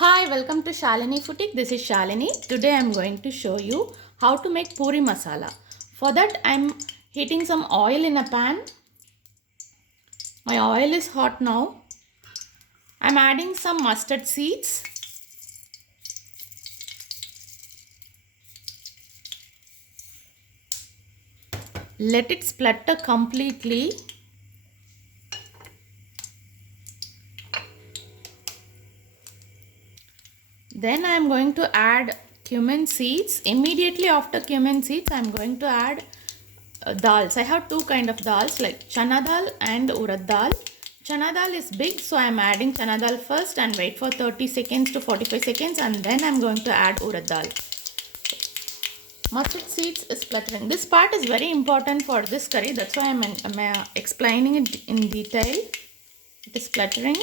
Hi, welcome to Shalini Futique. This is Shalini. Today I am going to show you how to make poori masala. For that I am heating some oil in a pan. My oil is hot now. I am adding some mustard seeds. Let it splutter completely. Then I am going to add cumin seeds. Immediately after cumin seeds I am going to add dals. I have two kind of dals like chana dal and urad dal. Chana dal is big, so I am adding chana dal first and wait for 30 seconds to 45 seconds and then I am going to add urad dal. Mustard seeds is splattering. This part is very important for this curry. That's why I'm explaining it in detail. It is splattering.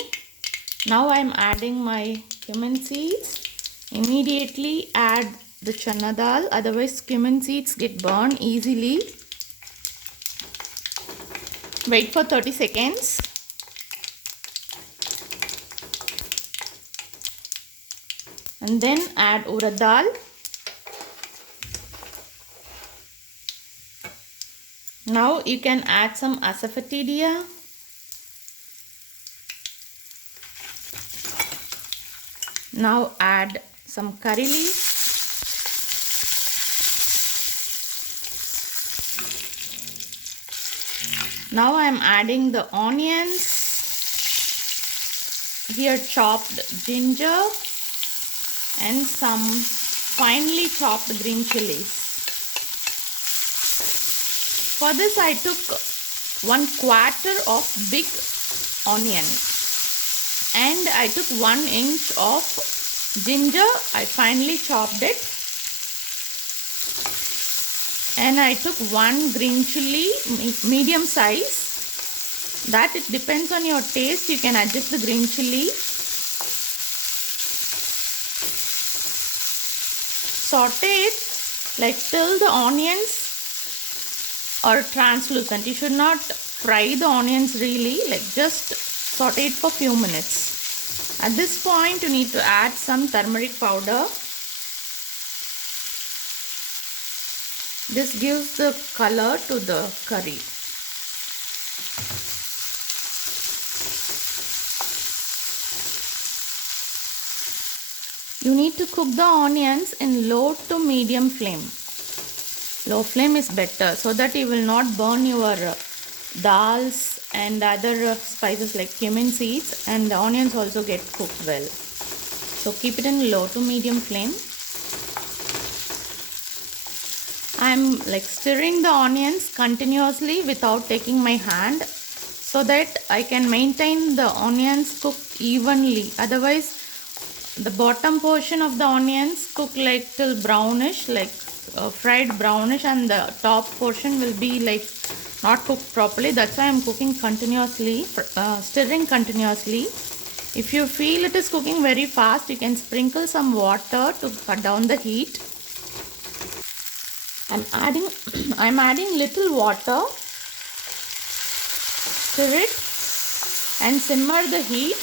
Now I am adding my cumin seeds. Immediately add the chana dal. Otherwise cumin seeds get burned easily. Wait for 30 seconds. And then add urad dal. Now you can add some asafoetida. Now add some curry leaves. Now I am adding the onions. Here chopped ginger and some finely chopped green chilies. For this I took 1/4 of big onion and I took 1 inch of ginger. I finely chopped it and I took 1 green chili medium size. That it depends on your taste, you can adjust the green chili. Saute it like till the onions are translucent. You should not fry the onions really, like just saute it for few minutes. At this point you need to add some turmeric powder. This gives the color to the curry. You need to cook the onions in low to medium flame. Low flame is better so that you will not burn your dals and other spices like cumin seeds, and the onions also get cooked well. So keep it in low to medium flame. I am like stirring the onions continuously without taking my hand so that I can maintain the onions cooked evenly. Otherwise the bottom portion of the onions cook like till brownish, like fried brownish, and the top portion will be like not cooked properly. That's why I am cooking continuously, stirring continuously. If you feel it is cooking very fast, you can sprinkle some water to cut down the heat. I'm adding little water. Stir it and simmer the heat.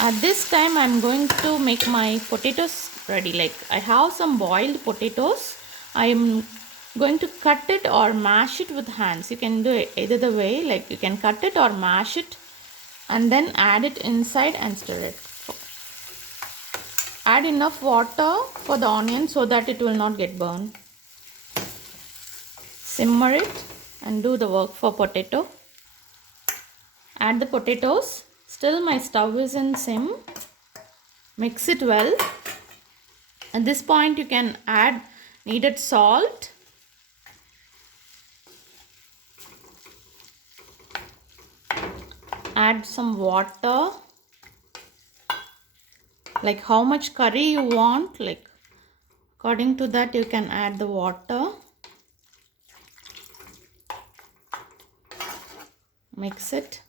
At this time I am going to make my potatoes ready. Like I have some boiled potatoes. I am going to cut it or mash it with hands. You can do it either the way, like you can cut it or mash it and then add it inside and stir it. Add enough water for the onion so that it will not get burned. Simmer it and do the work for potato. Add the potatoes. Still my stove is in sim. Mix it well. At this point you can add needed salt. Add some water. Like how much curry you want, like according to that you can add the water. Mix it.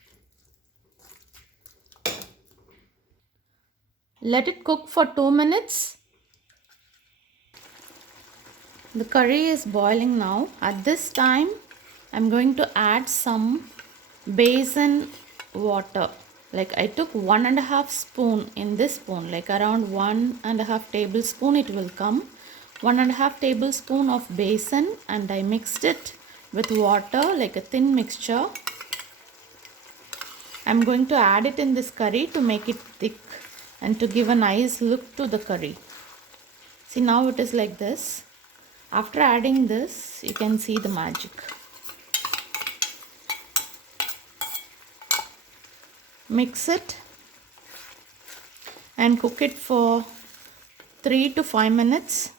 Let it cook for 2 minutes. The curry is boiling now. At this time, I'm going to add some basin water. like I took 1.5 spoon in this spoon, like around 1.5 tablespoon it will come. 1.5 tablespoon of besan, and I mixed it with water like a thin mixture. I'm going to add it in this curry to make it thick and to give a nice look to the curry. See, now it is like this. After adding this, you can see the magic. Mix it and cook it for 3 to 5 minutes.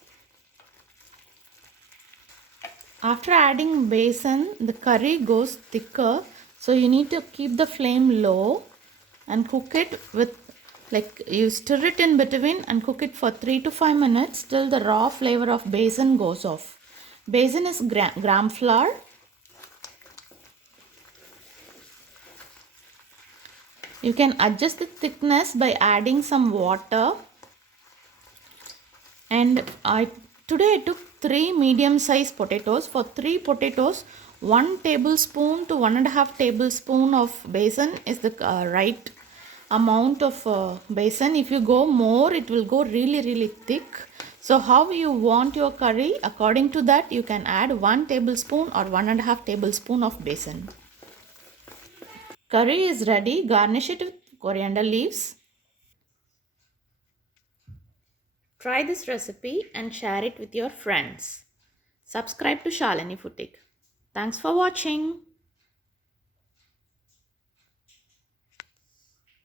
After adding besan, the curry goes thicker, so you need to keep the flame low and cook it with, like, you stir it in between and cook it for 3 to 5 minutes till the raw flavor of besan goes off. Besan is gram flour. You can adjust the thickness by adding some water. And today I took 3 medium sized potatoes. For 3 potatoes, 1 tablespoon to 1.5 tablespoon of besan is the right amount of besan. If you go more, it will go really thick. So how you want your curry, according to that you can add 1 tablespoon or 1.5 tablespoon of besan. Curry is ready. Garnish it with coriander leaves. Try this recipe and share it with your friends. Subscribe to Shalini Futique. Thanks for watching.